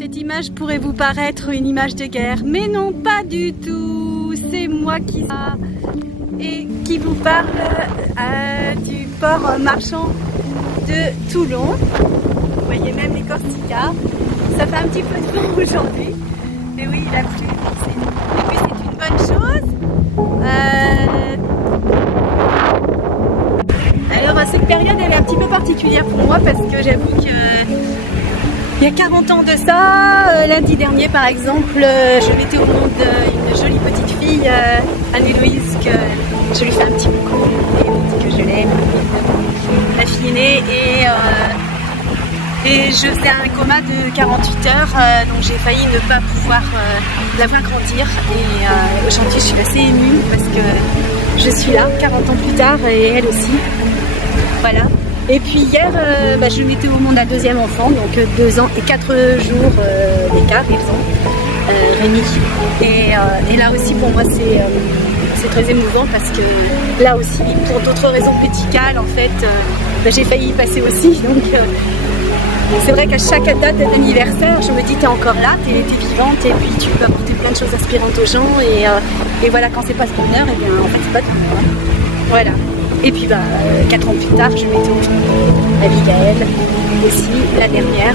Cette image pourrait vous paraître une image de guerre, mais non, pas du tout. C'est moi qui vous parle du port marchand de Toulon. Vous voyez même les Corsicas. Ça fait un petit peu de vent aujourd'hui, mais oui, il a plu. Et puis c'est une bonne chose. Alors cette période elle est un petit peu particulière pour moi parce que j'avoue que il y a 40 ans de ça, lundi dernier par exemple, je mettais au monde une jolie petite fille, Anne-Héloïse, que je lui fais un petit coucou et que je l'aime, la fille aînée, et je faisais un coma de 48 heures, donc j'ai failli ne pas pouvoir la voir grandir, et aujourd'hui je suis assez émue parce que je suis là 40 ans plus tard et elle aussi, voilà. Et puis hier, je mettais au monde un deuxième enfant, donc 2 ans et 4 jours d'écart, ils ont, Rémi. Et là aussi pour moi c'est très émouvant parce que là aussi, pour d'autres raisons médicales, en fait, j'ai failli y passer aussi. Donc c'est vrai qu'à chaque date d'anniversaire, je me dis t'es encore là, t'es vivante et puis tu peux apporter plein de choses inspirantes aux gens. Et voilà, quand c'est pas ce bonheur, et bien en fait c'est pas tout. Voilà. Et puis 4 ans plus tard, je mettais au monde Abigaël, aussi la dernière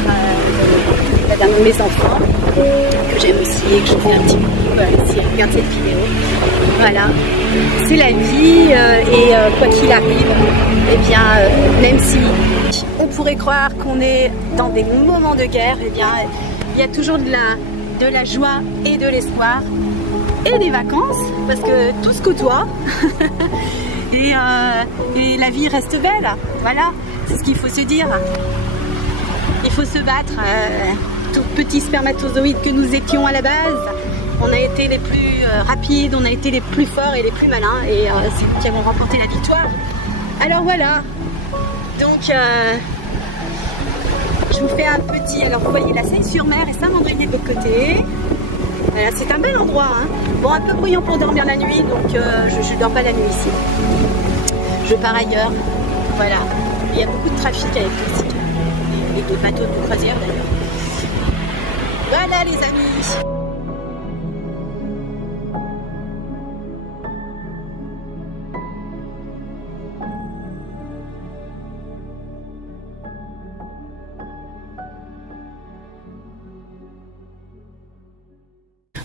de mes enfants, que j'aime aussi et que je fais un petit peu si elle regarde cette vidéo. Voilà, c'est la vie et quoi qu'il arrive, eh bien, même si on pourrait croire qu'on est dans des moments de guerre, eh bien, il y a toujours de la joie et de l'espoir et des vacances, parce que tout se côtoie. Et la vie reste belle, voilà, c'est ce qu'il faut se dire. Il faut se battre, tout petits spermatozoïdes que nous étions à la base. On a été les plus rapides, on a été les plus forts et les plus malins, et c'est nous qui avons remporté la victoire. Alors voilà, donc je vous fais un petit, alors vous voyez la Seille-sur-Mer et Saint-Mandrier de l'autre côté. Voilà, c'est un bel endroit, hein. Bon, un peu bruyant pour dormir la nuit, donc je ne dors pas la nuit ici. Je pars ailleurs, voilà. Il y a beaucoup de trafic avec les bateaux de croisière d'ailleurs. Voilà les amis.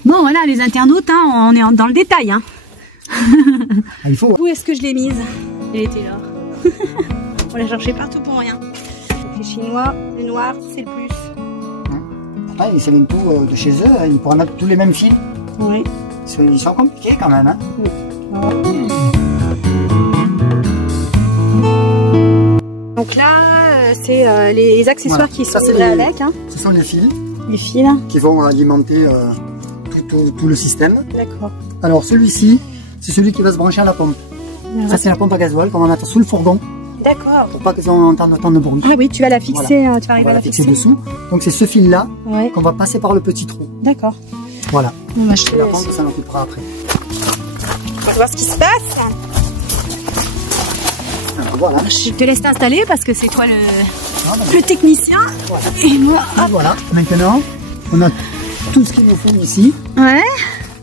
Bon voilà les internautes, hein, on est dans le détail. Hein. Il faut. Où est-ce que je l'ai mise? Elle était là. On l'a cherché partout pour rien. Donc, les Chinois, le noir, c'est le plus. Après, ils savent tout de chez eux, ils pourraient mettre tous les mêmes fils. Oui. Ils sont compliqués quand même. Hein. Oui. Donc là, c'est les accessoires qui sont avec. Hein. Ce sont les fils. Les fils. Qui vont alimenter tout le système. D'accord. Alors celui-ci, c'est celui qui va se brancher à la pompe. Ça c'est la pompe à gasoil qu'on va mettre sous le fourgon. D'accord. Pour pas qu'ils entendent autant de bruit. Ah oui, tu vas la fixer, voilà. Tu vas arriver à la fixer dessous. Donc c'est ce fil-là qu'on va passer par le petit trou. D'accord. Voilà. Bon, bah, la pompe, ça en coupera après. On va voir ce qui se passe. Voilà. Je te laisse t'installer parce que c'est toi le technicien. Voilà. Et moi, hop. Voilà. Maintenant, on a tout ce qu'il nous faut ici. Ouais.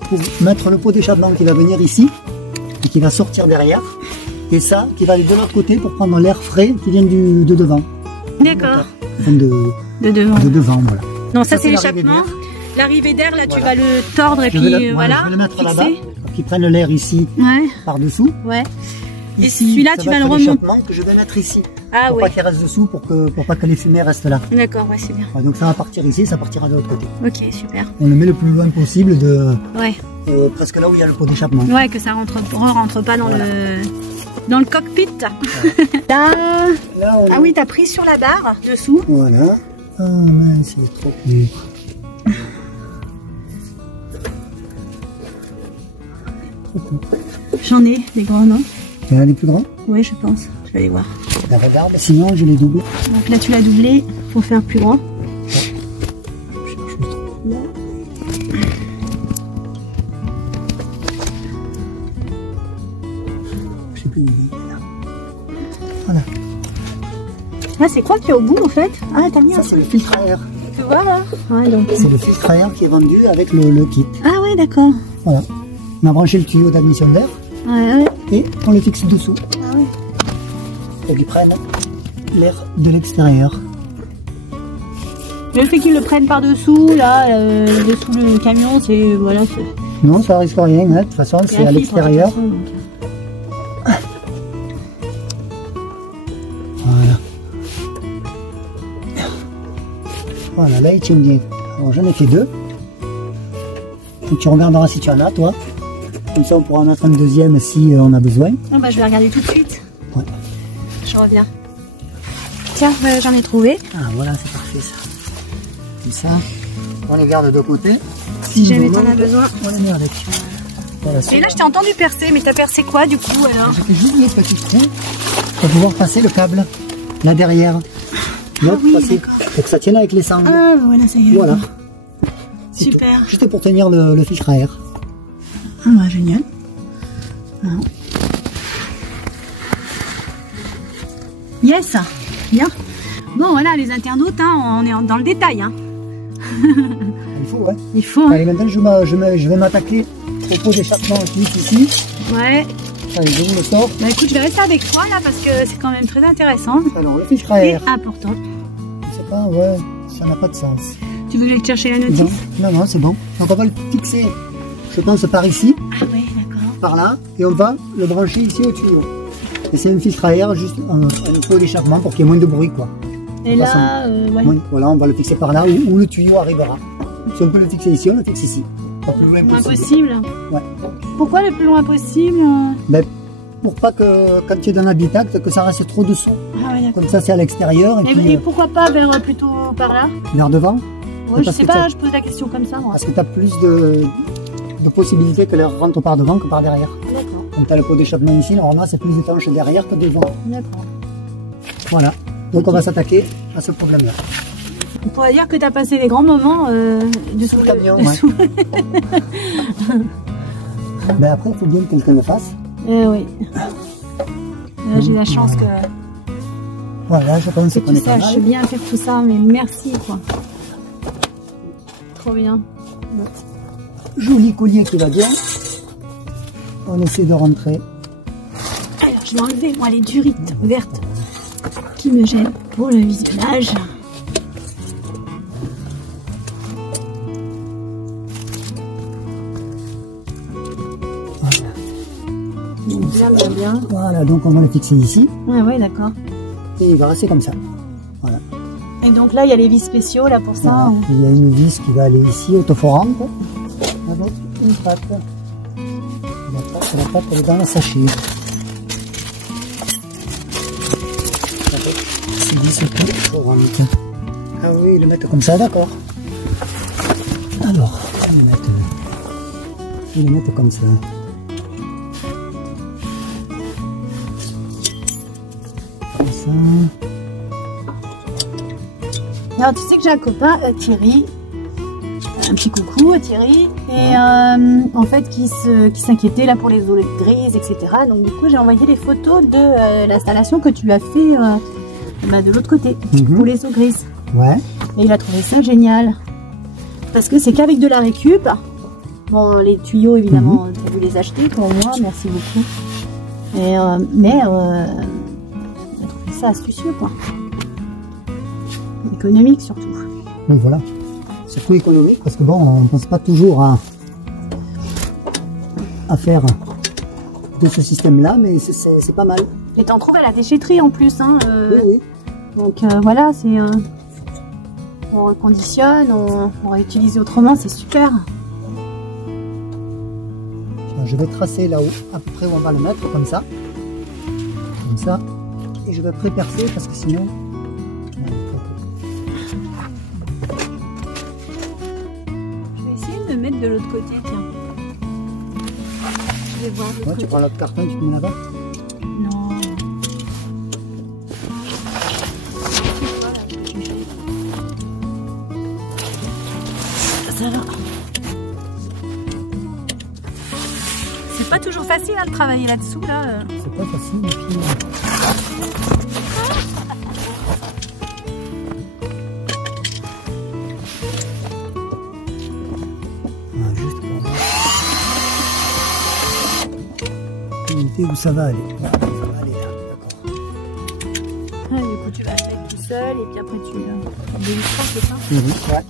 Pour mettre le pot d'échappement qui va venir ici et qui va sortir derrière. Et ça, qui va aller de l'autre côté pour prendre l'air frais qui vient de devant. D'accord. De devant. De devant, voilà. Non, ça c'est l'échappement. L'arrivée d'air, là, tu vas le tordre et puis voilà. Je vais le mettre là-bas pour qu'il prenne l'air ici par-dessous. Ouais. Ici, et celui-là, tu vas le remonter. Que je vais mettre ici. Ah pour pas qu'il reste dessous, pour pas que les fumées restent là. D'accord, ouais, c'est bien. Ouais, donc ça va partir ici, ça partira de l'autre côté. Ok, super. On le met le plus loin possible de presque là où il y a le pot d'échappement. Ouais, que ça rentre pas dans le cockpit. Ouais. Là, ah oui, t'as pris sur la barre dessous. Voilà. Ah mince, c'est trop plus. J'en ai des grands, non? Il y en a des plus grands? Oui, je pense. Je vais aller voir. Ben, regarde, sinon je les double. Donc là, tu l'as doublé pour faire plus grand. Je sais plus où il est. Voilà. Ah, c'est quoi qu'il y a au bout en fait? Ah, t'as mis ça, c'est le filtre à air. voir là. Ouais, donc... C'est le filtre à air qui est vendu avec le kit. Ah ouais, d'accord. Voilà. On a branché le tuyau d'admission d'air Ouais. et on le fixe dessous. Ah ouais. Pour qu'ils prennent l'air de l'extérieur. Le fait qu'ils le prennent par-dessous, là, dessous le camion, c'est... Voilà, c'est... Non, ça risque rien, hein. De toute façon, c'est à l'extérieur. Voilà. Voilà, là il tient bien. Alors j'en ai fait 2. Et tu regarderas si tu en as, toi. Comme ça, on pourra en mettre un deuxième si on a besoin. Ah bah, je vais regarder tout de suite. Ouais. Je reviens. Tiens, j'en ai trouvé. Ah voilà, c'est parfait ça. Comme ça, on les garde de côté. Si jamais t'en as besoin. On les met avec. Voilà, et là, je t'ai entendu percer, mais t'as percé quoi du coup alors? J'ai fait juste le petit trou pour pouvoir passer le câble là derrière. Donc, oui, passer, pour que ça tienne avec les sangles. Ah voilà, ça y est. Voilà. Super. Juste pour tenir le filtre à air. Ah bah, génial. Ah. Yes, bien. Bon voilà les internautes, hein, on est dans le détail. Hein. Il faut, ouais. Il faut. Hein. Allez, maintenant je vais m'attaquer au pot d'échappement qui est ici. Ouais. Allez, je vous le sors. Bah écoute, je vais rester avec toi là parce que c'est quand même très intéressant. Alors le filtre à air. Et important. Je sais pas, ouais, ça n'a pas de sens. Tu veux que j'aille chercher la notice? Non, c'est bon. Donc on va le fixer, je pense, par ici. Ah ouais, d'accord. Par là, et on va le brancher ici au tuyau. Et c'est un filtre à air, juste un pot d'échappement pour qu'il y ait moins de bruit, quoi. Et là, ouais. Voilà, on va le fixer par là où le tuyau arrivera. Si on peut le fixer ici, on le fixe ici. Pas plus loin possible. Ouais. Pourquoi le plus loin possible? Ben, pour pas que quand tu es dans l'habitacle, que ça reste trop de son. Ah ouais, d'accord. Comme ça, c'est à l'extérieur. Et pourquoi pas vers plutôt par là? Vers devant? Ouais, je sais pas, je pose la question comme ça, moi. Parce que tu as plus de possibilités que l'air rentre par devant que par derrière. D'accord. Comme tu as le pot d'échappement ici, normalement, c'est plus étanche derrière que devant. D'accord. Voilà. Donc on va s'attaquer à ce problème-là. On pourrait dire que tu as passé les grands moments dessous le camion. Dessous. Ouais. Ben après, il faut bien que quelqu'un le fasse. Oui. Là, j'ai la chance que... Voilà, je pense qu'on est pas mal. Je sais bien faire tout ça, mais merci, quoi. Trop bien. Joli collier qui va bien. On essaie de rentrer. Alors, je vais enlever, moi, les durites vertes qui me gênent pour le visionnage. Bien. Voilà, donc on va le fixer ici. Ah ouais, d'accord. Et il va rester comme ça. Voilà. Et donc là, il y a les vis spéciaux là pour ça. Voilà. Il y a une vis qui va aller ici, autoforante, avec une patte. La patte, elle est dans le sachet. C'est vis autoforante. Ah oui, le mettre comme ça, d'accord. Alors, le mettre comme ça. Alors tu sais que j'ai un copain, Thierry, un petit coucou à Thierry, et en fait qui s'inquiétait là pour les eaux grises, etc. Donc du coup j'ai envoyé les photos de l'installation que tu as fait de l'autre côté, pour les eaux grises. Ouais. Et il a trouvé ça génial, parce que c'est qu'avec de la récup. Bon, les tuyaux évidemment, tu as dû les acheter pour moi, merci beaucoup. Et, mais c'est astucieux, quoi. Économique surtout. Oui, voilà. Surtout économique parce que bon, on ne pense pas toujours à faire de ce système-là, mais c'est pas mal. Et t'en trouves à la déchetterie en plus, hein. Oui. Donc voilà, c'est on reconditionne, on réutilise autrement, c'est super. Je vais tracer là-haut, à peu près où on va le mettre, comme ça. Comme ça. Et je vais pré-percer parce que sinon... Je vais essayer de me mettre de l'autre côté, tiens. Je vais voir. Ouais, tu prends l'autre carton et tu te mets là-bas. Non. Ça va. C'est pas toujours facile hein, de travailler là-dessous, là. C'est pas facile, et puis... côté où ça va aller. Voilà, ça va aller là, d'accord. Ah, du coup, tu vas mettre tout seul et puis après tu dévisseras, c'est ça? Ouais.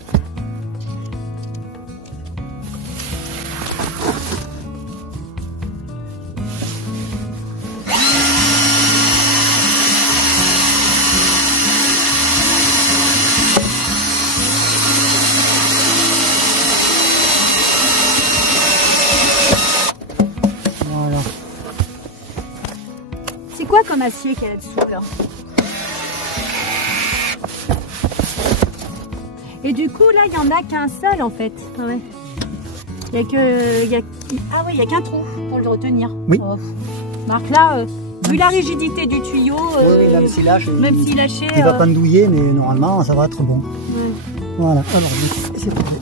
Voilà. C'est quoi comme acier qu'il y a là-dessous là? Et du coup là il y en a qu'un seul en fait. Ouais. Il y a que, ah ouais, il y a qu'un trou pour le retenir. Oui. Oh. Marc là, vu la rigidité du tuyau, Oui, même s'il lâche, même s'il lâchait, il va pas pendouiller, mais normalement ça va être bon. Ouais. Voilà. Alors c'est parti.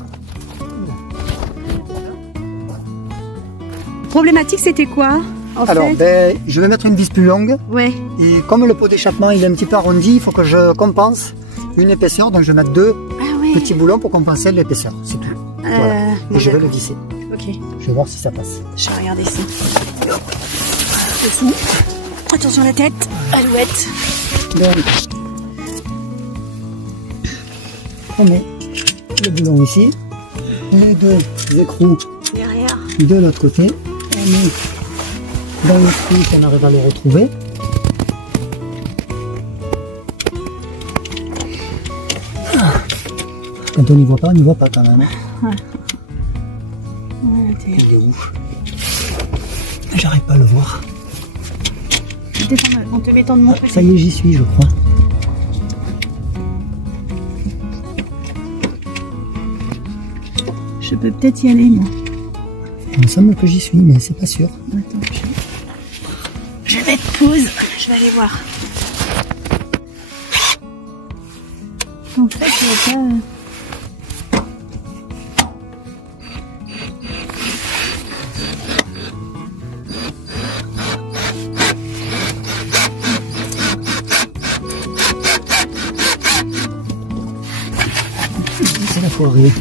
Problématique c'était quoi en Alors, fait? ben, je vais mettre une vis plus longue. Ouais. Et comme le pot d'échappement il est un petit peu arrondi, il faut que je compense une épaisseur. Donc je vais mettre deux Ah ouais. petits boulons pour compenser l'épaisseur. C'est tout. Voilà. Bon, Et je vais le d'accord. visser. Ok. Je vais voir si ça passe. Je vais regarder ici. Ici. Attention à la tête. Alouette. Donc, on met le boulon ici. Les deux écrous Derrière. de l'autre côté. On met dans le trou si on arrive à le retrouver. Quand on n'y voit pas, on n'y voit pas quand même. Ouais, Il est où? J'arrive pas à le voir. c'était pas mal. En te mettant de mon côté. Ça y est, j'y suis, je crois. Je peux peut-être y aller, moi. Il me semble que j'y suis, mais c'est pas sûr. Attends, je vais mettre pause. Je vais aller voir. En fait, je vais pas... C'est la forêt.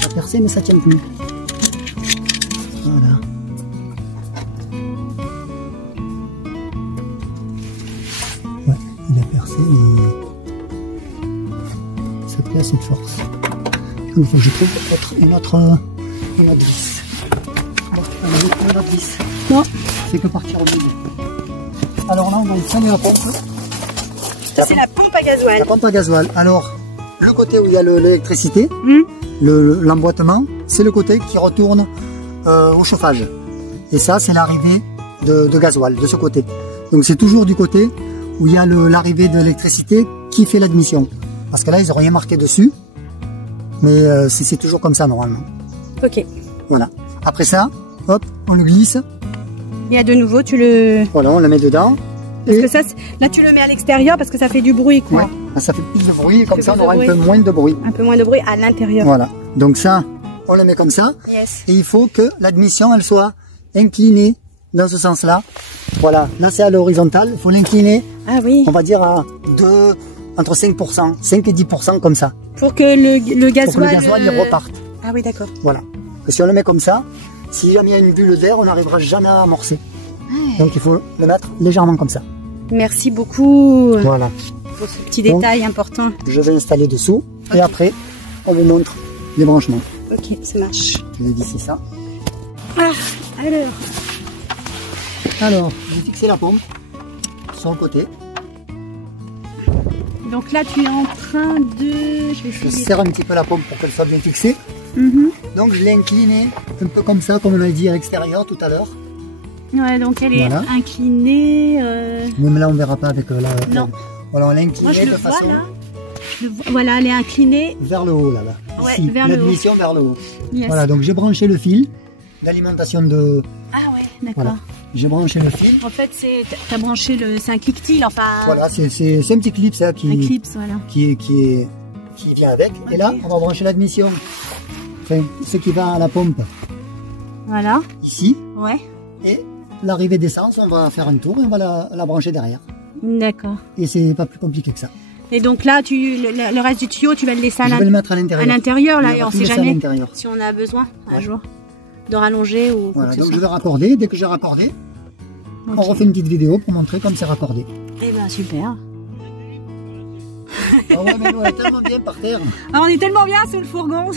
Ça a percé, mais ça tient plus. Voilà. Ouais, il a percé, mais ça a pris assez de force. Il faut que je trouve peut-être une autre vis. Bon, on a trouvé une autre vis. Non. C'est que partir au milieu. Alors là, on va prendre la pompe. Ça, c'est la pompe à gasoil. La pompe à gasoil. Alors, le côté où il y a l'électricité, Hum. l'emboîtement, c'est le côté qui retourne au chauffage. Et ça, c'est l'arrivée de gasoil, de ce côté. Donc c'est toujours du côté où il y a l'arrivée de l'électricité qui fait l'admission. Parce que là, ils n'ont rien marqué dessus. Mais c'est toujours comme ça, normalement. Ok. Voilà. Après ça, hop, on le glisse. Et à de nouveau, tu le... Voilà, on le met dedans. Parce que ça, là, tu le mets à l'extérieur parce que ça fait du bruit, quoi. Ouais, ça fait plus de bruit. Comme ça, on plus de aura un bruit. peu moins de bruit. Un peu moins de bruit à l'intérieur. Voilà. Donc ça, on le met comme ça. Yes. Et il faut que l'admission, elle soit inclinée dans ce sens-là. Voilà. Là, c'est à l'horizontale. Il faut l'incliner, Ah oui. on va dire, à entre 5%, 5 et 10% comme ça. Pour que le Pour que le gasoil... gasoil, il reparte. Ah oui, d'accord. Voilà. Que si on le met comme ça, si jamais il y a une bulle d'air, on n'arrivera jamais à amorcer. Donc il faut le mettre légèrement comme ça. Merci beaucoup Voilà. pour ce petit détail important. Je vais installer dessous. Ok. Et après, on vous montre les branchements. Ok, ça marche. Je vais visser ça. Ah, alors... Alors, j'ai fixé la pompe sur le côté. Donc là, tu es en train de... Je vais Je essayer. serre un petit peu la pompe pour qu'elle soit bien fixée. Mhm. Donc je l'ai inclinée un peu comme ça, comme on l'a dit à l'extérieur tout à l'heure. Ouais, donc elle est Voilà. inclinée. Même là, on verra pas avec la... Non. Voilà, on l'a Moi, inclinée je de le vois façon là. Je le vois. Voilà, elle est inclinée. vers le haut, là. Ouais, Ici, vers le haut. l'admission vers le haut. Yes. Voilà, donc j'ai branché le fil d'alimentation de... Ah ouais, d'accord. Voilà. J'ai branché le fil. En fait, t'as branché le... C'est un clic-til, enfin... Voilà, c'est un petit clip, ça, Un qui clips, voilà. vient avec. Et là, on va brancher l'admission. Enfin, ce qui va à la pompe, Voilà. ici. Ouais. Et l'arrivée d'essence, on va faire un tour et on va la brancher derrière. D'accord. Et c'est pas plus compliqué que ça. Et donc là, le reste du tuyau, tu vas le laisser à Je vais le mettre à l'intérieur. À l'intérieur, là, et on sait jamais à si on a besoin un jour de rallonger ou quoi voilà, que ce donc soit. je vais raccorder. Dès que j'ai raccordé, on refait une petite vidéo pour montrer comme c'est raccordé. Eh ben super. Ah ouais, mais on est tellement bien par terre. Ah, on est tellement bien sous le fourgon.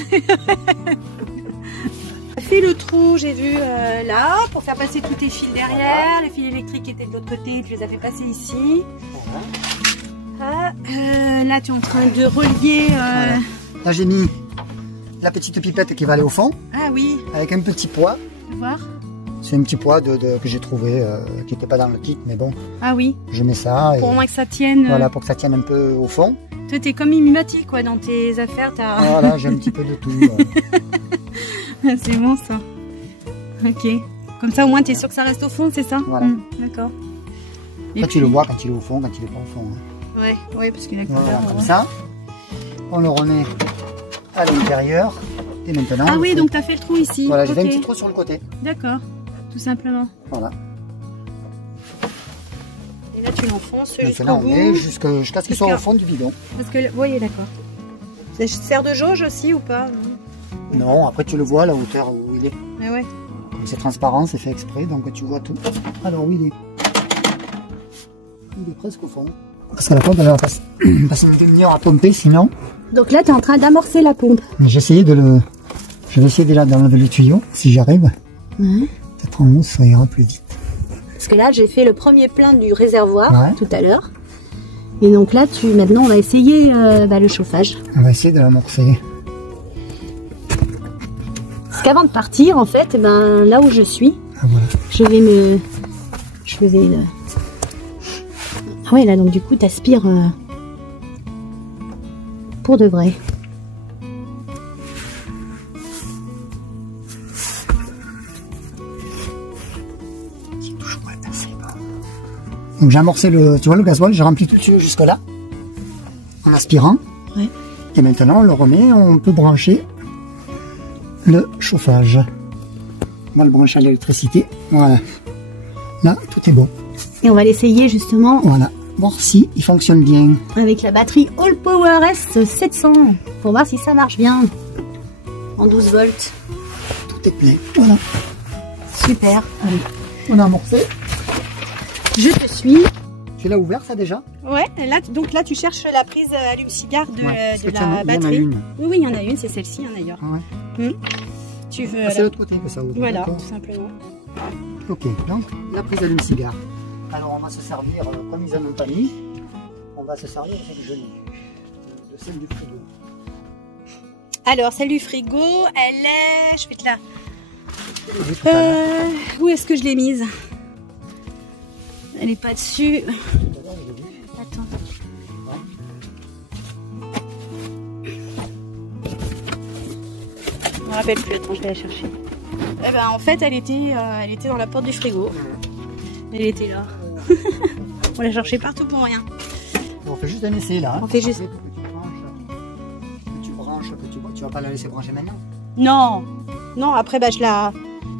Fait le trou, j'ai vu là, pour faire passer tous tes fils derrière. Les fils électriques étaient de l'autre côté, tu les as fait passer ici. Ah, là, tu es en train de relier. Voilà. Là, j'ai mis la petite pipette qui va aller au fond. Ah oui. Avec un petit poids. Je vais voir. C'est un petit poids que j'ai trouvé, qui n'était pas dans le kit, mais bon. Ah oui. Je mets ça. Pour au moins que ça tienne. Voilà, pour que ça tienne un peu au fond. Toi, t'es comme Mimimati, quoi, dans tes affaires. Voilà, j'ai un petit peu de tout. C'est bon, ça. Ok. Comme ça, au moins, t'es sûr que ça reste au fond, c'est ça? Voilà. D'accord. Après, tu le vois quand il est au fond, quand il n'est pas au fond. Ouais, ouais, parce qu'il a couleur. Voilà, comme ça. On le remet à l'intérieur. Et maintenant. Ah oui, donc tu as fait le trou ici. Voilà, j'ai fait un petit trou sur le côté. D'accord, tout simplement. Voilà. Et là, tu l'enfonces jusqu'au maintenant, bout. on met jusqu'à ce qu'il soit au fond du bidon. Parce que, oui, d'accord. Ça sert de jauge aussi ou pas? Non, après tu le vois à la hauteur où il est. Mais ouais. Comme c'est transparent, c'est fait exprès, donc tu vois tout. Alors, où il est? Il est presque au fond. Parce que la pompe, elle va passer une demi-heure à pomper, sinon. Donc là, tu es en train d'amorcer la pompe. J'ai essayé je vais essayer déjà d'enlever le tuyau, si j'arrive. Peut-être en mousse, ça ira plus vite. Parce que là, j'ai fait le premier plein du réservoir tout à l'heure. Et donc là, maintenant, on va essayer le chauffage. On va essayer de l'amorcer. Parce qu'avant de partir, en fait, là où je suis, voilà. je vais Ah ouais, là, donc du coup, t'aspires pour de vrai. Donc j'ai amorcé le gasoil, j'ai rempli tout le tuyau jusque là, en aspirant. Ouais. Et maintenant on le remet, on peut brancher le chauffage. On va le brancher à l'électricité. Voilà. Là, tout est bon. Et on va l'essayer justement. Voilà. Voir si il fonctionne bien. Avec la batterie All Power S700. Pour voir si ça marche bien. En 12 volts. Tout est plein. Voilà. Super. Allez. On a amorcé. Je te suis. Tu l'as ouvert ça déjà? Ouais, donc là tu cherches la prise allume-cigare de la batterie. Il y en a une. Oui, il y en a une, c'est celle-ci d'ailleurs. Ouais. Tu veux. C'est l'autre côté que ça ouvre. Voilà, tout simplement. Ok, donc la prise allume-cigare. Alors on va se servir, comme ils en ont pas mis, on va se servir de celle du frigo. Alors celle du frigo, elle est. Je vais te la. Où est-ce que je l'ai mise? Elle n'est pas dessus. Attends. Je me rappelle plus, attends, je vais la chercher. Eh ben, en fait, elle était dans la porte du frigo. Elle était là. On l'a cherché partout pour rien. On fait juste un essai là. On fait juste. Que tu branches, tu vas pas la laisser brancher maintenant? Non, non. Après, je la.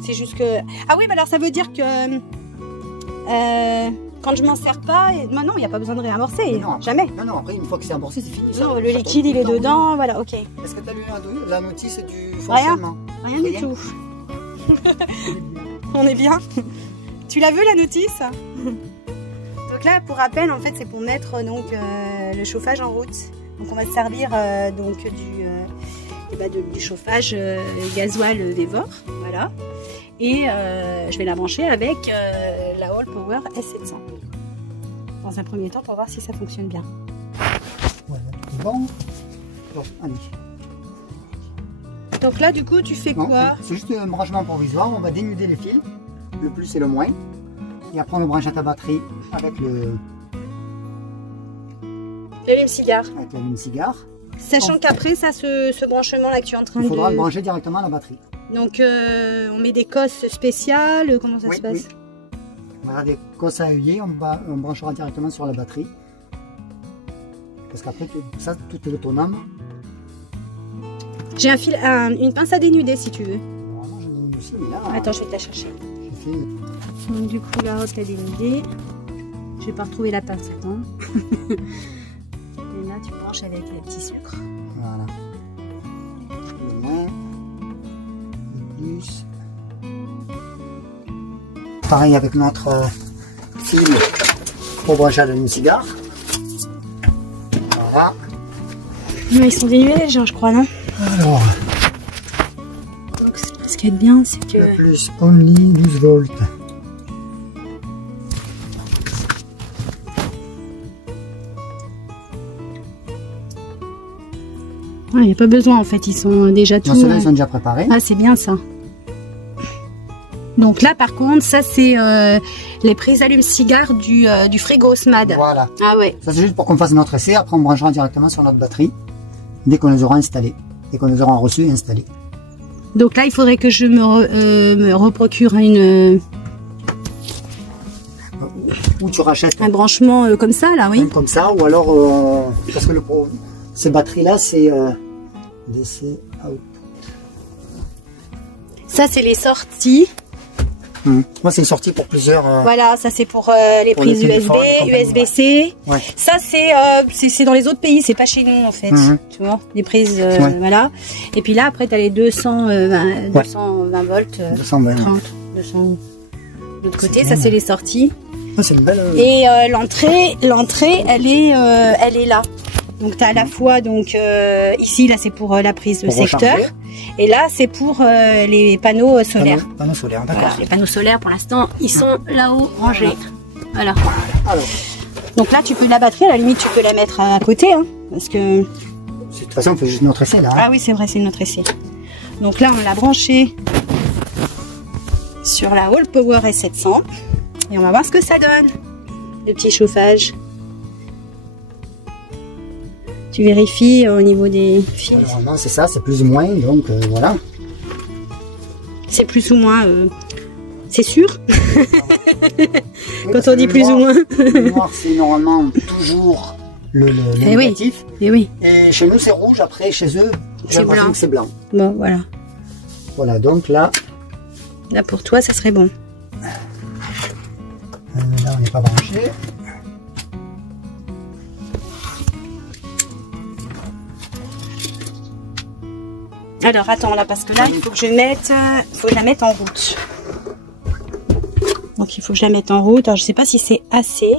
C'est juste que. Ah oui, alors ça veut dire que. Quand je m'en sers pas, non, il n'y a pas besoin de réamorcer, non, jamais. Non, après une fois que c'est amorcé, c'est fini. Non, le liquide il est dedans, voilà, ok. Est-ce que tu as lu la notice du fonctionnement? Rien du tout. On est bien. Tu l'as vu la notice? Donc là, pour rappel, en fait, c'est pour mettre le chauffage en route. Donc on va se servir du chauffage gasoil Vevor, voilà. Et je vais la brancher avec la All Power S700 dans un premier temps pour voir si ça fonctionne bien. Voilà, bon. Allez. Donc là, du coup, tu fais quoi? C'est juste un branchement provisoire. On va dénuder les fils, le plus et le moins. Et après, on le branche à ta batterie avec l'allume-cigare. Avec l'allume-cigare. Sachant qu'après, ça, ce branchement-là que tu es en train il faudra le brancher directement à la batterie. Donc, on met des cosses spéciales. Comment ça se passe? Oui. On va des cosses à œillet. On branchera directement sur la batterie. Parce qu'après, ça, tout est autonome. J'ai une pince à dénuder si tu veux. Normalement, j'en ai une aussi, mais là. Attends, je vais te la chercher. Fait... Donc, du coup, la haute à dénuder. Je vais pas retrouver la pince. Attends. Et là. branche avec le petit sucre. Voilà. Le moins, le plus. Pareil avec notre fil pour brancher le cigare. Voilà. Mais ils sont dénués, genre, je crois, non? Alors, Donc, ce qui est bien, c'est que... le plus only 12 volts. Il n'y a pas besoin, en fait, ils sont déjà tous... Ceux-là, ils sont déjà préparés. Ah, c'est bien ça. Donc là, par contre, ça, c'est les prises allume-cigare du frigo SMAD. Voilà. Ah ouais. Ça, c'est juste pour qu'on fasse notre essai. Après, on branchera directement sur notre batterie dès qu'on les aura installés. Dès qu'on les aura reçus et installés. Donc là, il faudrait que je me reprocure une... Ou tu rachètes un branchement comme ça, là, oui. un comme ça, ou alors... parce que ces batteries-là, c'est... DC out. Ça, c'est les sorties. Moi, c'est une sortie pour plusieurs... Voilà, ça c'est pour les pour prises les USB, téléphones, les compagnies, USB-C. Ouais. Ça c'est dans les autres pays, c'est pas chez nous en fait. Tu vois, les prises, voilà. Et puis là, après, tu as les 220 volts, 220. 30, 200 de l'autre côté. Ça, c'est les sorties. Ah, c'est une belle... Et l'entrée, elle est là. Donc, tu as à la fois, donc ici, là, c'est pour la prise de secteur. Recharger. Et là, c'est pour les panneaux solaires. Panneaux solaires, d'accord. Voilà, les panneaux solaires, pour l'instant, ils sont là-haut rangés. Voilà. Alors, Donc là, tu peux la batterie, à la limite, tu peux la mettre à côté, hein, parce que... de toute façon, on fait juste notre essai, là. Hein. Ah oui, c'est vrai, c'est notre essai. Donc là, on l'a branché sur la All Power S700. Et on va voir ce que ça donne, le petit chauffage. Tu vérifies au niveau des fils. Alors, normalement, c'est ça, c'est plus ou moins, donc voilà. C'est plus ou moins... c'est sûr. Oui, Quand on dit plus ou moins. Le noir, c'est normalement toujours le négatif. Et oui. Et chez nous, c'est rouge. Après, chez eux, j'ai l'impression blanc. que c'est blanc. Bon, voilà. Voilà, donc là, Là, pour toi, ça serait bon. là on n'est pas branché. Alors, attends, là, parce que là, il faut que je la mette en route. Donc, il faut que je la mette en route. Alors, je sais pas si c'est assez.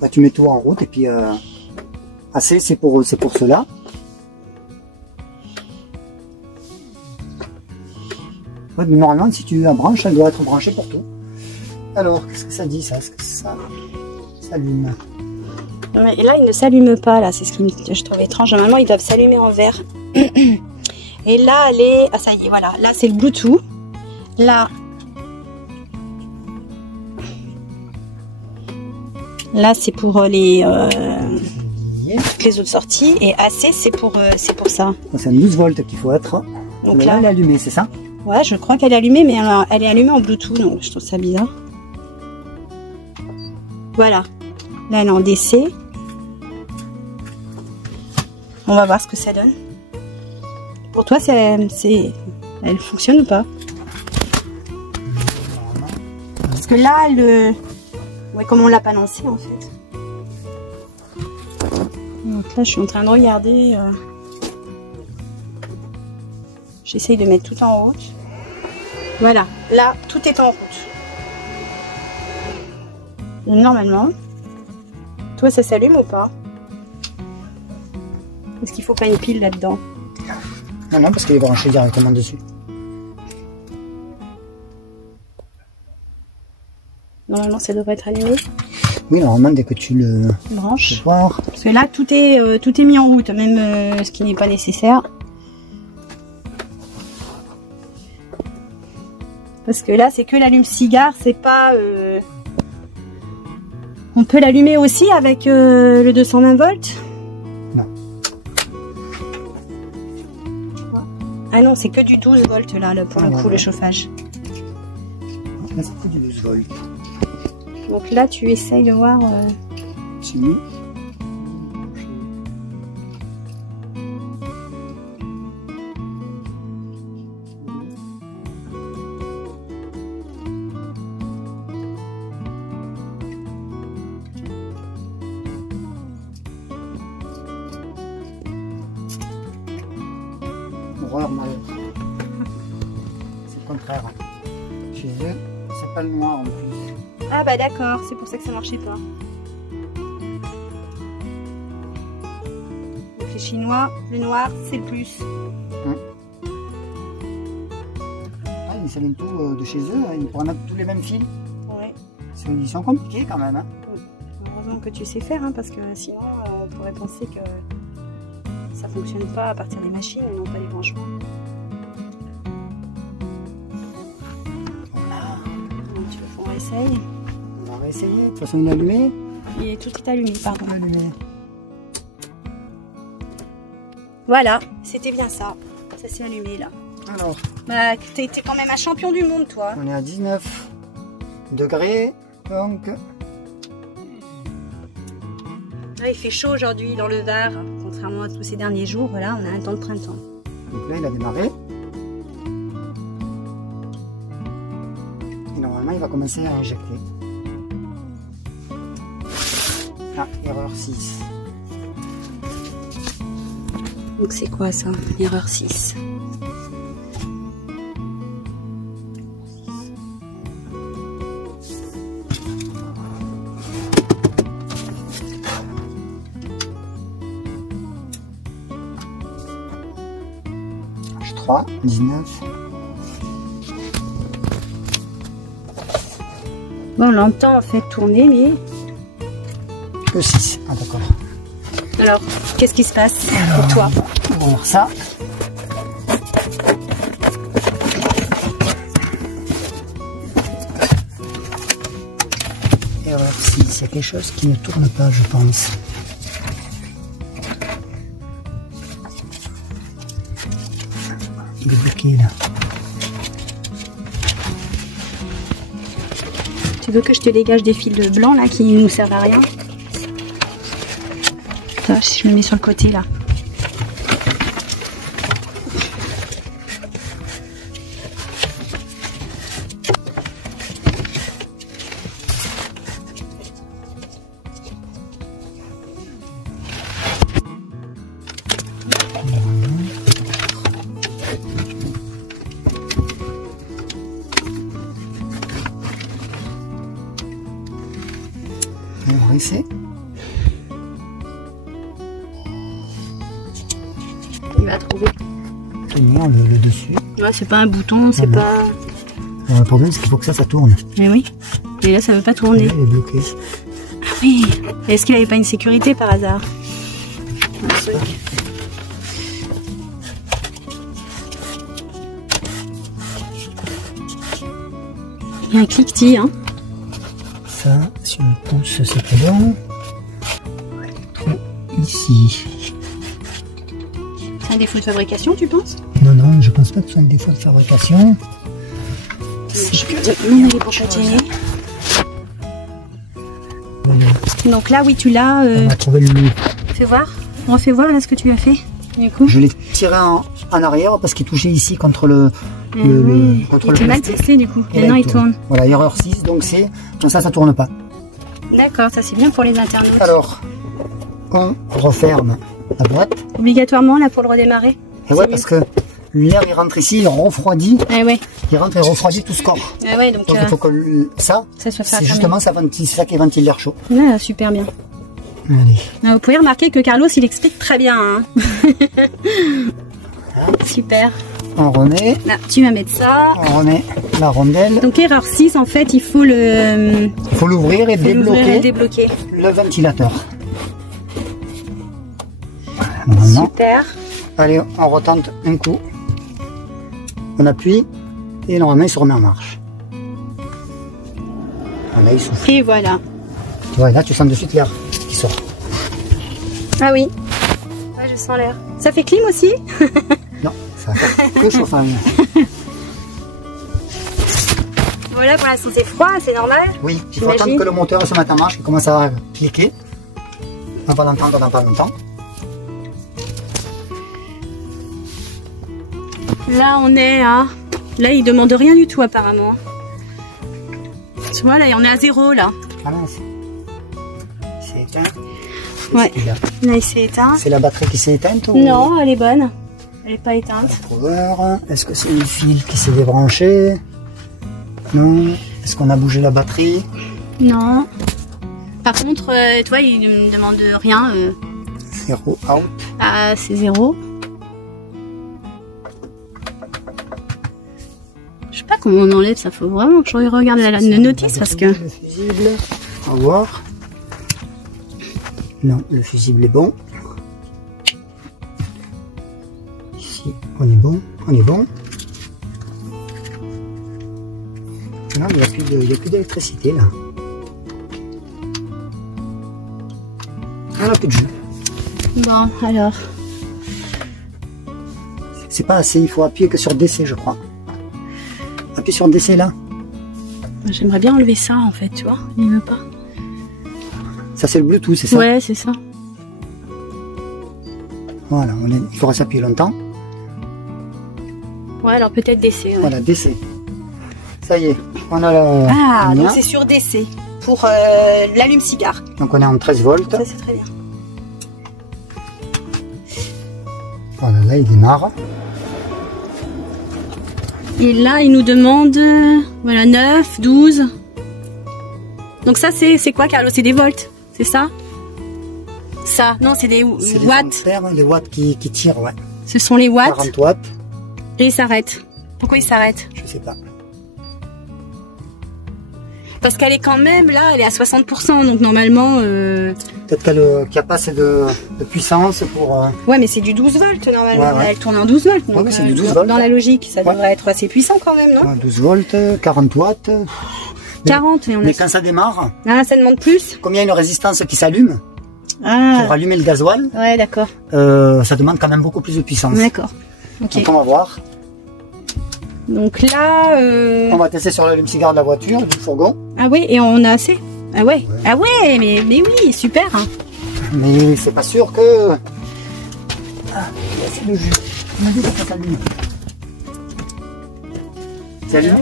Bah, tu mets tout en route et puis assez, c'est pour cela. Ouais, mais normalement, si tu la branches, elle doit être branchée pour tout. Alors, qu'est-ce que ça dit ça? Est-ce que ça s'allume? Et là, il ne s'allume pas, là. C'est ce que je trouve étrange. Normalement, ils doivent s'allumer en vert. Et là, elle est... Ah, ça y est, voilà. Là, c'est le Bluetooth. Là... Là, c'est pour toutes les autres sorties. Et AC, c'est pour ça. C'est un 12 volts qu'il faut être. Donc mais là, elle est allumée, c'est ça? Ouais, je crois qu'elle est allumée, mais elle est allumée en Bluetooth. Donc, je trouve ça bizarre. Voilà. Là, elle est en DC. On va voir ce que ça donne. Pour toi, elle fonctionne ou pas? Parce que là, ouais, comme on l'a pas lancé en fait. Donc là, je suis en train de regarder. J'essaye de mettre tout en route. Voilà, là, tout est en route. Et normalement, toi, ça s'allume ou pas? Est-ce qu'il faut pas une pile là-dedans? Non, non, parce qu'il est branché directement dessus. Normalement, ça devrait être allumé. Oui, normalement, dès que tu le Branche. voir. Parce que là, tout est mis en route, même ce qui n'est pas nécessaire. Parce que là, c'est que l'allume-cigare, c'est pas... On peut l'allumer aussi avec le 220 volts? Non. Ah non, c'est que du 12 volts là, pour le coup, le chauffage. Là, c'est que du 12 volts. Donc là, tu essayes de voir... Si. horreur, malheur. C'est le contraire. Chez eux, c'est pas le noir en plus. Ah bah d'accord, c'est pour ça que ça marchait pas. Donc les Chinois, le noir, c'est le plus. Ah, ça vient tout de chez eux, hein. Ils pourraient mettre tous les mêmes fils. Ouais. Ils sont compliqués quand même. Hein. Heureusement que tu sais faire, hein, parce que sinon on pourrait penser que ça fonctionne pas à partir des machines et non pas des branchements. Voilà. Donc tu veux qu'on réessaye? On va réessayer. De toute façon, il est allumé. Tout est allumé, pardon. Il est allumé. Voilà, c'était bien ça. Ça s'est allumé là. Alors, Bah, t'es quand même un champion du monde, toi. on est à 19 degrés. Donc, Là, il fait chaud aujourd'hui dans le Var, contrairement à tous ces derniers jours. Voilà, on a un temps de printemps. donc là, il a démarré. Et normalement, il va commencer à injecter. Ah, erreur 6. Donc c'est quoi ça? Erreur 6. H3, 19. Bon, on l'entend en fait tourner, mais... Que 6. Ah, d'accord. Alors, qu'est-ce qui se passe pour toi? On va voir ça. Erreur 6. Il y a quelque chose qui ne tourne pas, je pense. Il est bloqué là. Tu veux que je te dégage des fils blancs là qui nous servent à rien? Ça, je le mets sur le côté là. On va essayer. Il va trouver. Tenir le dessus. Ouais, c'est pas un bouton, c'est pas... Le problème, c'est qu'il faut que ça tourne. Mais oui. Mais là, ça veut pas tourner. Là, il est bloqué. Ah oui. Est-ce qu'il avait pas une sécurité par hasard? Un truc. Il y a un cliquetis, hein. Ça, si on le pousse, c'est pas bon. Trou ici. C'est un défaut de fabrication, tu penses? Non, non, je pense pas que ce soit un défaut de fabrication. Mon aller pour patiner. Voilà. Donc là, oui, tu l'as. On va trouver le loup. Fais voir. On fait voir là ce que tu as fait. Du coup. Je l'ai tiré en arrière parce qu'il touchait ici contre le. Oui. Contre Il le était mal plastique. testé du coup. Et là, Maintenant il tourne. Voilà, erreur 6, donc c'est. Comme ça tourne pas. D'accord, ça c'est bien pour les internautes. Alors, on referme la boîte. Obligatoirement là pour le redémarrer. Et ouais, parce que l'air il rentre ici, il refroidit. Ah ouais. Il rentre et refroidit tout ce corps. Ah ouais, donc Donc il faut que ça soit c'est justement ça qui ventile l'air chaud. Ah, super bien. Allez. Ah, vous pouvez remarquer que Carlos il explique très bien. Hein. Super. On remet. Là, tu vas mettre ça. On remet la rondelle. Donc erreur 6 en fait, il faut le Il faut l'ouvrir et débloquer. le ventilateur. Voilà, normalement. Super. Allez, on retente un coup. On appuie et normalement il se remet en marche. Voilà, il souffle. Et voilà. Tu vois, là tu sens de suite l'air qui sort. Ah oui. Ouais, je sens l'air. Ça fait clim aussi? Non, ça fait que chauffage. Voilà, pour l'instant c'est froid, c'est normal. Oui, il faut attendre que le moteur se mette en marche, qu'il commence à cliquer. On va l'entendre dans pas longtemps. Là on est à... Là il demande rien du tout apparemment. Tu vois là on est à 0 là. Ah mince. C'est éteint. Ouais. Là il s'est éteint. C'est la batterie qui s'est éteinte ou... Non, elle est bonne. Elle n'est pas éteinte. Power. Est-ce que c'est le fil qui s'est débranché? Non. Est-ce qu'on a bougé la batterie? Non. Par contre, toi, il ne me demande rien. 0 out. Ah, c'est 0. Je sais pas comment on enlève ça. Faut vraiment que je regarde la notice parce que. Le fusible. On va voir. Non, le fusible est bon. Ici, on est bon. On est bon. Non, il n'y a plus d'électricité là. On n'a plus de jus. Bon, alors. C'est pas assez, il faut appuyer que sur DC, je crois. Appuie sur DC là. J'aimerais bien enlever ça en fait, tu vois. Il veut pas. Ça, c'est le Bluetooth, c'est ça? Ouais, c'est ça. Voilà, il faudra s'appuyer longtemps. Ouais, alors peut-être DC. Ouais. Voilà, DC. Ça y est, on a la. Ah, donc c'est sur DC pour l'allume-cigare. Donc on est en 13 volts. Ça, c'est très bien. Voilà, là il démarre. Et là, il nous demande voilà, 9, 12. Donc ça, c'est quoi, Carlo? C'est des volts, c'est ça? Ça, non, c'est des watts. Les watts qui tirent, ouais. Ce sont les watts. 40 watts. Et il s'arrête. Pourquoi il s'arrête? Je sais pas. Parce qu'elle est quand même, là, elle est à 60%, donc normalement... Peut-être qu'il n'y a pas assez de puissance pour... Ouais, mais c'est du 12 volts, normalement. Ouais, ouais. Elle tourne en 12 volts. Donc, ouais, c'est du 12 volts. Dans la logique, ça devrait être assez puissant quand même, non? Ouais, 12 volts, 40 watts... 40, mais quand ça démarre... Ah, ça demande plus? Comme il y a une résistance qui s'allume, pour allumer le gasoil, ouais, d'accord. ça demande quand même beaucoup plus de puissance. D'accord. Ok. Donc on va voir. Donc là... On va tester sur l'allume-cigare de la voiture, du fourgon. Ah oui, et on a assez? Ah ouais, ouais. Ah ouais, mais oui, super. Hein. Mais c'est pas sûr que... Ah, c'est le jus. On a dit que ça s'allume. C'est allumé?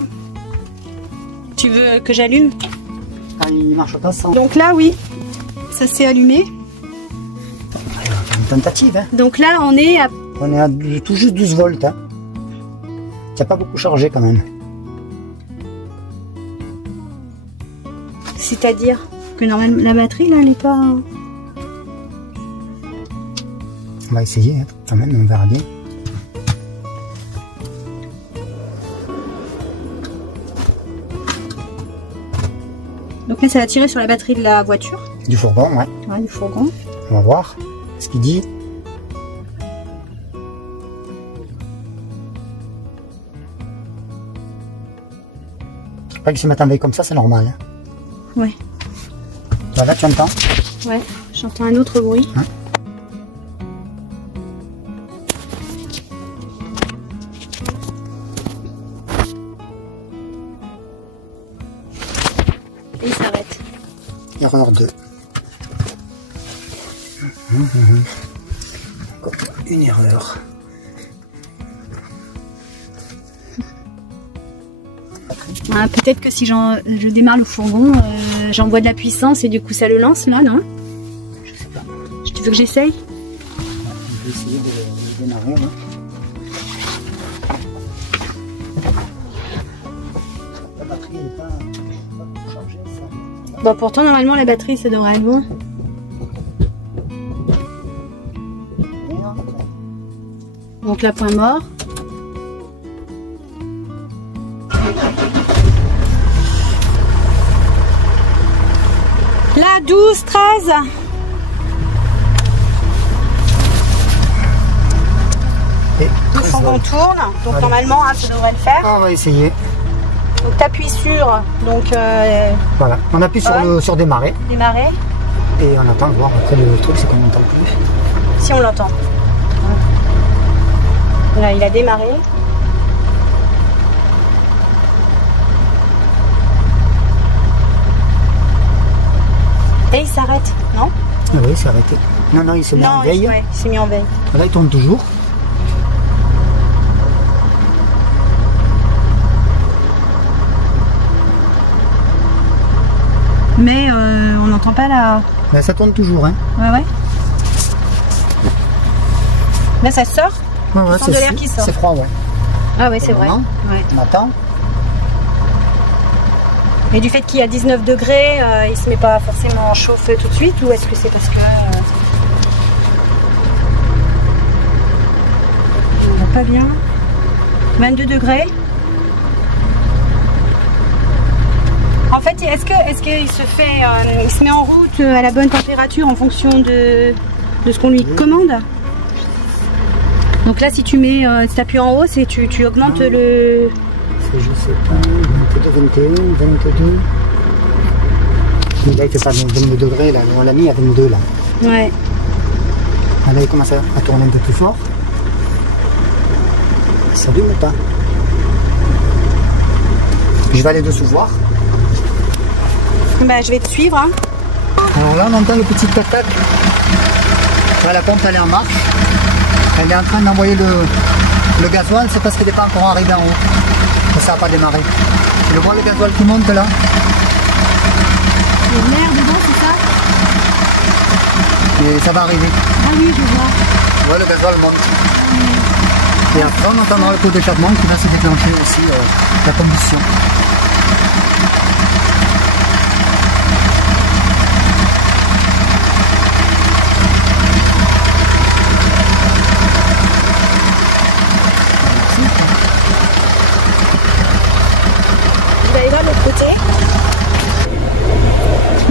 Tu veux que j'allume? Ah, il marche pas sans. Donc là, oui, ça s'est allumé. Une tentative. Hein. Donc là, on est à tout juste 12 volts. Hein. Ça n'a pas beaucoup chargé quand même. C'est-à-dire que normalement la batterie là, elle n'est pas... On va essayer hein, quand même, on verra bien. Donc là, ça va tirer sur la batterie de la voiture. Du fourgon, ouais. Ouais, du fourgon. On va voir ce qu'il dit. Pas que si m'attendais comme ça, c'est normal. Hein. Ouais. Voilà, tu entends? Ouais, j'entends un autre bruit. Hein? Et il s'arrête. Erreur 2. Encore une erreur. Ah, peut-être que si je démarre le fourgon, j'envoie de la puissance et du coup ça le lance là, non? Je sais pas. Tu veux que j'essaye? Je vais essayer de démarrer. Hein. La batterie n'est pas chargée. Ça. Bon, pourtant normalement la batterie ça devrait être bon. Donc là, point mort. Là, 12, 13. Et Le fourgon tourne, donc allez. Normalement hein, ça devrait le faire. On va essayer. Donc tu appuies sur, donc voilà, on appuie sur démarrer. Démarrer. Et on attend de voir. Après le truc c'est qu'on n'entend plus. Si on l'entend. Voilà, il a démarré. Et il s'arrête, non? Ah oui, il s'est arrêté. Non, non, il s'est mis en veille. Ouais, il s'est mis en veille. Là, il tourne toujours. Mais on n'entend pas la... Là, ça tourne toujours, hein. Ouais, ouais. Là, ça sort. Ouais, sent de l'air qui sort. C'est froid, ouais. Ah ouais, c'est vrai. Ouais. On attend. Et du fait qu'il y a 19 degrés, il se met pas forcément en chauffe tout de suite, ou est-ce que c'est parce que... on va pas bien. 22 degrés. En fait, est-ce qu'il se fait, il se met en route à la bonne température en fonction de ce qu'on lui commande? Donc là, si tu mets, si tu appuies en haut, c'est tu augmentes le... C'est, je sais pas, 22, 21, 22. Là, il fait pas 22 degrés, là. On l'a mis à 22, là. Ouais. Là, il commence à tourner un peu plus fort. Ça allume ou pas? Je vais aller dessous voir. Bah, je vais te suivre. Hein. Alors là, on entend le petit tac-tac. La pompe, elle est en marche. Elle est en train d'envoyer le gasoil. C'est parce qu'elle n'est pas encore arrivée en haut. Que ça n'a pas démarré. Tu le vois, le gasoil qui monte là? Il y a de l'air dedans, c'est ça? Et ça va arriver. Ah oui, je vois. Tu vois, le gasoil monte. Et après, on entendra le taux d'échappement qui va se déclencher aussi la combustion. Je vais aller voir de l'autre côté.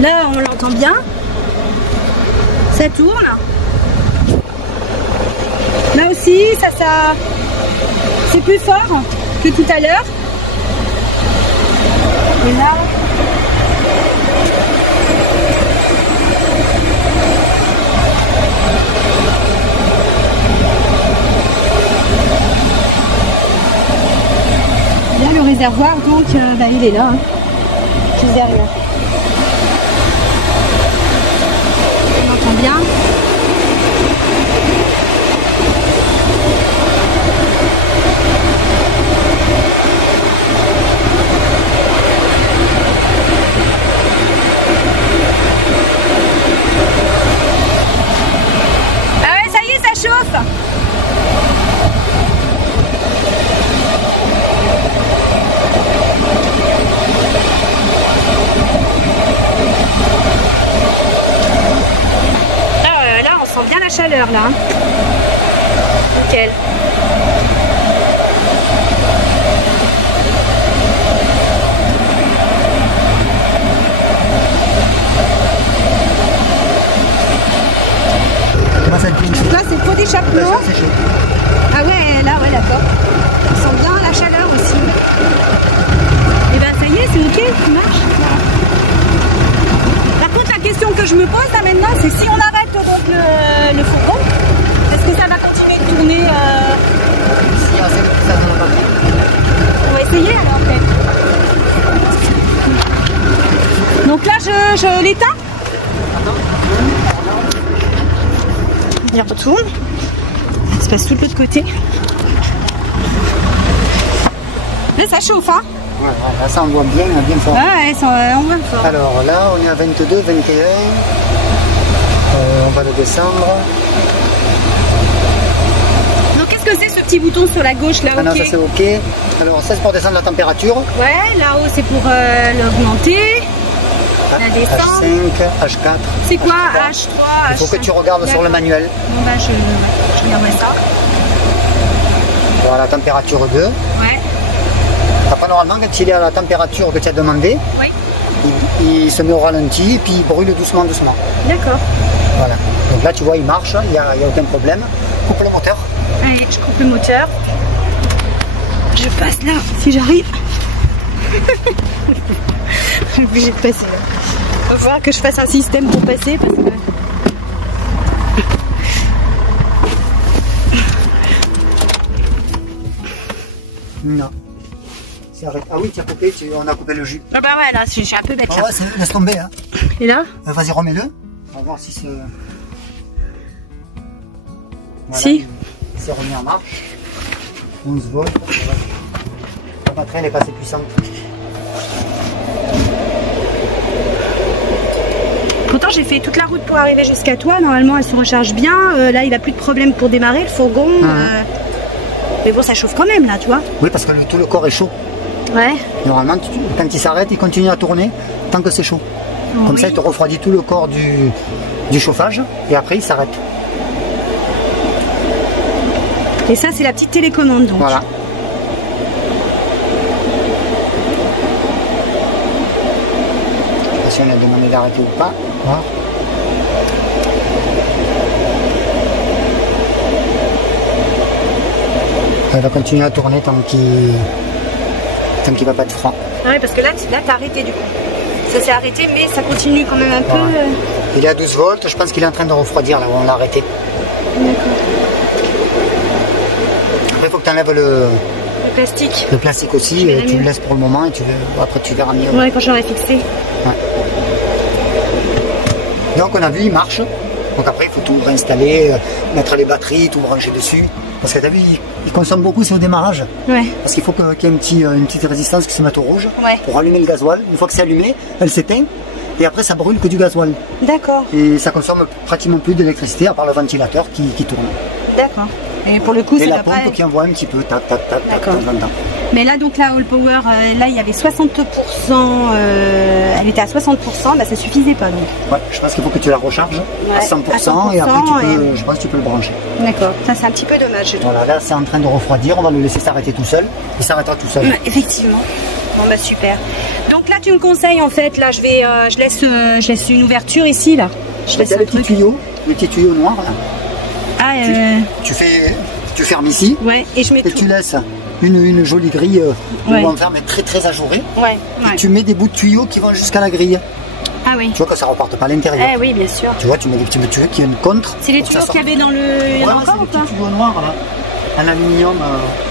Là, on l'entend bien. Ça tourne. Là aussi, ça c'est plus fort que tout à l'heure. Et là, là le réservoir, donc bah, il est là, hein. Juste derrière. On entend bien. Chaleur là. Nickel. Là c'est le pot d'échappement. Ah ouais, là ouais, d'accord. On sent bien la chaleur aussi. Et ben ça y est, c'est ok, ça marche. Par contre, la question que je me pose là maintenant, c'est si on arrête donc le fourgon, est-ce que ça va continuer de tourner Si ça donne pas. On va essayer alors peut-être. Donc là je l'éteins. Il retourne. Ça se passe tout de l'autre côté. Là ça chauffe hein. Ouais, là ça on voit bien fort. Ouais, on voit fort. Alors là on est à 22, 21. On va le descendre. Donc qu'est-ce que c'est ce petit bouton sur la gauche là? Ah non, ça c'est ok. Alors ça c'est pour descendre la température. Ouais, là-haut c'est pour l'augmenter. La descendre. H5, H4. C'est quoi H3, H5? Il faut que tu regardes sur le manuel. Bon bah je regarderai ça. Voilà, température 2. Ouais. Après normalement quand il est à la température que tu as demandé, oui. il se met au ralenti et puis il brûle doucement. D'accord. Voilà. Donc là tu vois il marche, il n'y a aucun problème. Coupe le moteur. Allez, je coupe le moteur. Je passe là si j'arrive. Je suis obligée de passer. Il va falloir que je fasse un système pour passer parce que... Non. Ah oui, tu as coupé, on a coupé le jus. Ah bah ouais, là, je suis un peu bête là. Ah ouais, laisse tomber. Hein. Et là vas-y, remets-le. On va voir si c'est... Voilà, si. C'est remis en marche. 11 volts. La batterie, elle est pas assez puissante. Pourtant, j'ai fait toute la route pour arriver jusqu'à toi. Normalement, elle se recharge bien. Là, il n'a plus de problème pour démarrer le fourgon. Mais bon, ça chauffe quand même là, tu vois. Oui, parce que tout le corps est chaud. Ouais. Normalement, quand il s'arrête, il continue à tourner tant que c'est chaud. Comme ça, il te refroidit tout le corps du chauffage et après, il s'arrête. Et ça, c'est la petite télécommande donc. Voilà. Je sais pas si on a demandé d'arrêter ou pas. Voilà. Elle va continuer à tourner tant qu'il va pas être froid. Ouais, parce que là t'as arrêté du coup. Ça s'est arrêté, mais ça continue quand même un peu. Il est à 12 volts, je pense qu'il est en train de refroidir là où on l'a arrêté. D'accord. Après, il faut que tu enlèves le plastique. Le plastique aussi, et tu le laisses pour le moment et après tu verras mieux. Ouais, quand j'aurai fixé. Ouais. Donc on a vu, il marche. Donc après, il faut tout réinstaller, mettre les batteries, tout brancher dessus. Parce que tu as vu, il consomme beaucoup, c'est au démarrage. Ouais. Parce qu'il faut qu'il y ait une petite résistance qui se mette au rouge pour allumer le gasoil. Une fois que c'est allumé, elle s'éteint. Et après, ça brûle que du gasoil. D'accord. Et ça consomme pratiquement plus d'électricité à part le ventilateur qui tourne. D'accord. Et pour le coup, c'est la pompe qui envoie un petit peu, tac, tac, tac, tac, tac, tac. Mais là, donc la All Power, là, il y avait 60%, elle était à 60%, bah, ça suffisait pas donc. Ouais, je pense qu'il faut que tu la recharges à 100% et après, je pense que tu peux le brancher. D'accord, ça c'est un petit peu dommage, je trouve. Voilà, là, c'est en train de refroidir, on va le laisser s'arrêter tout seul, il s'arrêtera tout seul. Ouais, effectivement. Bon, bah super. Donc là, tu me conseilles, en fait, là, je laisse une ouverture ici, là. Je laisse le petit tuyau noir, là. Ah, tu fermes ici, ouais, et je mets tu laisses une jolie grille où on ferme très très ajourée. Ouais, et tu mets des bouts de tuyaux qui vont jusqu'à la grille. Ah oui. Tu vois que ça reparte pas à l'intérieur. Eh oui, bien sûr. Tu vois, tu mets des petits bouts de tuyaux qui viennent contre. C'est les tuyaux qu'il y avait dans le. Ouais, c'est les petits tuyaux noirs là. En aluminium.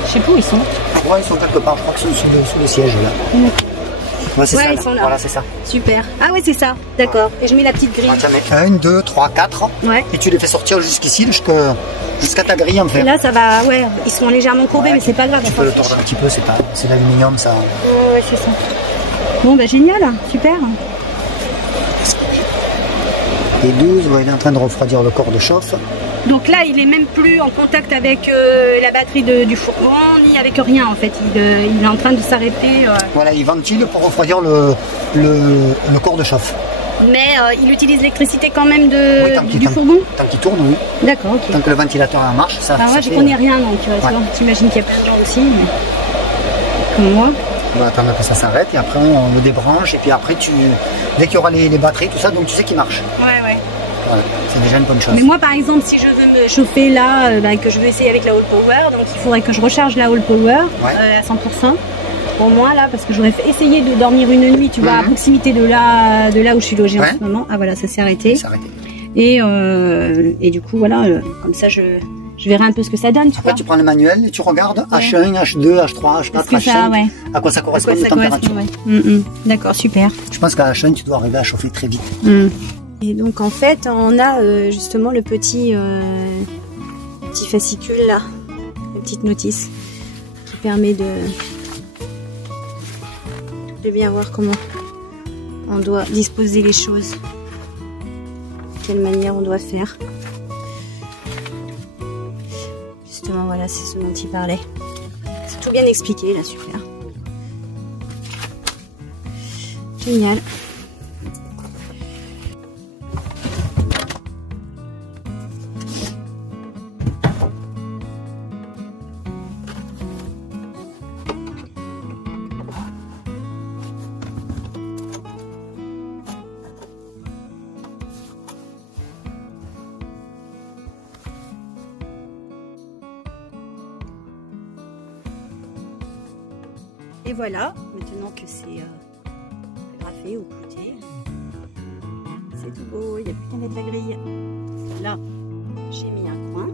Je sais pas où ils sont. Ouais, ils sont quelque part, je crois qu'ils sont sous le siège là. Ouais, c'est ça. Ils sont là. Voilà, c'est ça. Super. Ah ouais, c'est ça. D'accord. Et je mets la petite grille. 1, 2, 3, 4. Ouais. Et tu les fais sortir jusqu'ici, jusqu'à ta grille en fait. Et là, ça va. Ouais, ils sont légèrement courbés, mais c'est pas grave. Tu peux le tordre un petit peu, c'est l'aluminium ça. Ouais, c'est ça. Bon, bah génial. Super. Et 12, ouais, il est en train de refroidir le corps de chauffe. Donc là, il est même plus en contact avec la batterie du fourgon, ni avec rien en fait. Il est en train de s'arrêter. Voilà, il ventile pour refroidir le corps de chauffe. Mais il utilise l'électricité quand même du fourgon. Tant qu'il tourne, oui. D'accord, ok. Tant que le ventilateur en marche, ça. Ah ouais, je connais rien donc. T'imagines qu'il y a plein de gens aussi, mais comme moi. On va attendre que ça s'arrête et après on le débranche et puis après dès qu'il y aura les batteries, tout ça, donc tu sais qu'il marche. Ouais. Voilà, c'est déjà une bonne chose. Mais moi par exemple, si je veux me chauffer là, que je veux essayer avec la All Power, donc il faudrait que je recharge la All Power à 100%. Pour moi là, parce que j'aurais essayé de dormir une nuit, tu vois, à proximité de là où je suis logée en ce moment. Ah voilà, ça s'est arrêté. Et du coup voilà, comme ça je verrai un peu ce que ça donne. Après tu prends le manuel et tu regardes H1, H2, H3, H4, H5, à quoi ça correspond de température. D'accord, super. Je pense qu'à H1 tu dois arriver à chauffer très vite. Et donc en fait on a justement le petit fascicule là, la petite notice qui permet de bien voir comment on doit disposer les choses, de quelle manière on doit faire. Justement voilà, c'est ce dont il parlait. C'est tout bien expliqué là, super. Génial. Et voilà, maintenant que c'est graffé ou clouté, c'est tout beau, il n'y a plus qu'à mettre la grille. Là, j'ai mis un coin,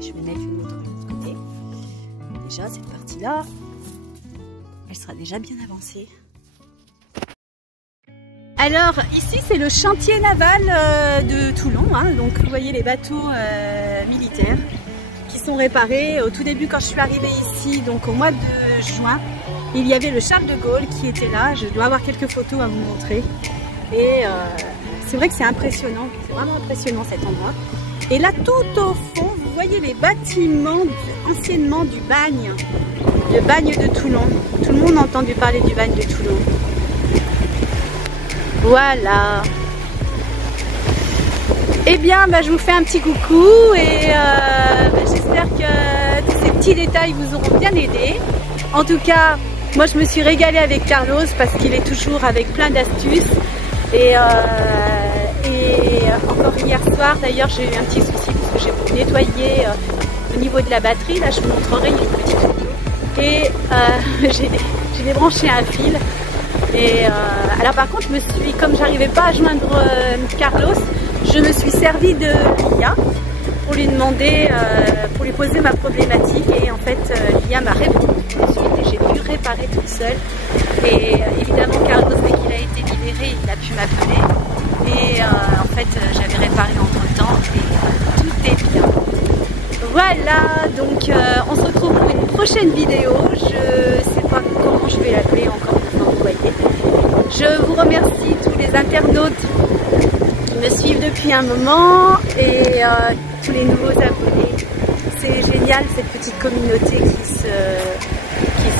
je vais mettre une autre de l'autre côté. Déjà, cette partie-là, elle sera déjà bien avancée. Alors, ici, c'est le chantier naval de Toulon, hein, donc vous voyez les bateaux militaires qui sont réparés. Au tout début, quand je suis arrivée ici, donc au mois de juin, il y avait le Charles de Gaulle qui était là. Je dois avoir quelques photos à vous montrer. Et c'est vrai que c'est impressionnant, c'est vraiment impressionnant cet endroit. Et là tout au fond, vous voyez les bâtiments anciennement du bagne. Le bagne de Toulon. Tout le monde a entendu parler du bagne de Toulon. Voilà. Eh bien, je vous fais un petit coucou et j'espère que tous ces petits détails vous auront bien aidé. En tout cas, moi je me suis régalée avec Carlos parce qu'il est toujours avec plein d'astuces. Et encore hier soir, d'ailleurs, j'ai eu un petit souci parce que j'ai voulu nettoyer au niveau de la batterie. Là, je vous montrerai une petite photo. Et j'ai débranché un fil. Et alors par contre, comme j'arrivais pas à joindre Carlos, je me suis servi de l'IA pour lui demander, pour lui poser ma problématique. Et en fait, l'IA m'a répondu tout de suite et j'ai pu réparer toute seule. Et évidemment, Carlos, dès qu'il a été libéré, il a pu m'appeler. Et en fait, j'avais réparé entre temps et tout est bien. Voilà, donc on se retrouve pour une prochaine vidéo. Je sais pas comment je vais l'appeler encore, vous voyez. Je vous remercie tous les internautes qui me suivent depuis un moment et tous les nouveaux abonnés. C'est génial cette petite communauté qui se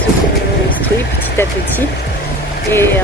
construit petit à petit. Et